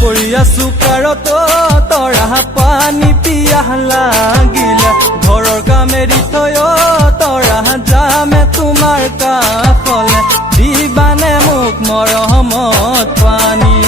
পৰি আছো কাৰত তৰা পানী পিয়াহ লাগিলে ঘৰৰ কামেৰি থৈ তৰা যামে তোমাৰ কাষলে দিবানে মোক মৰমত পানী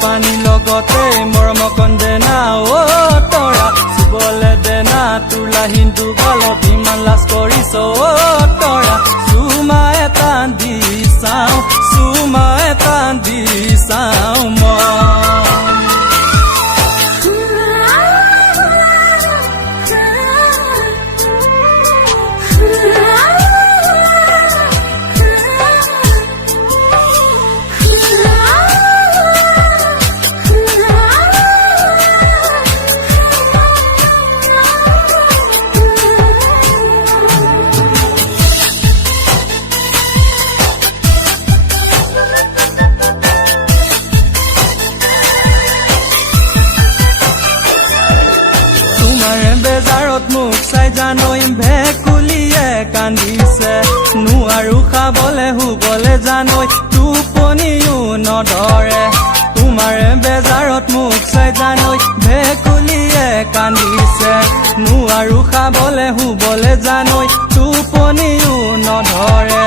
পানী লগতে মৰম কন্দেনা অ তৰা চুবলে দেনা তোলা হিন্দু গলত ইমান লাজ কৰিছ অ তৰা চুমা এটা দি চাওঁ বেজাৰত মোক চাই জানৈ ভেকুলিয়ে কান্দিছে নোৱাৰো খাবলে শুবলে জানৈ টোপনিও নধৰে তোমাৰ বেজাৰত মোক চাই জানৈ ভেকুলিয়ে কান্দিছে নোৱাৰো খাবলে শুবলে জানৈ টোপনিও নধৰে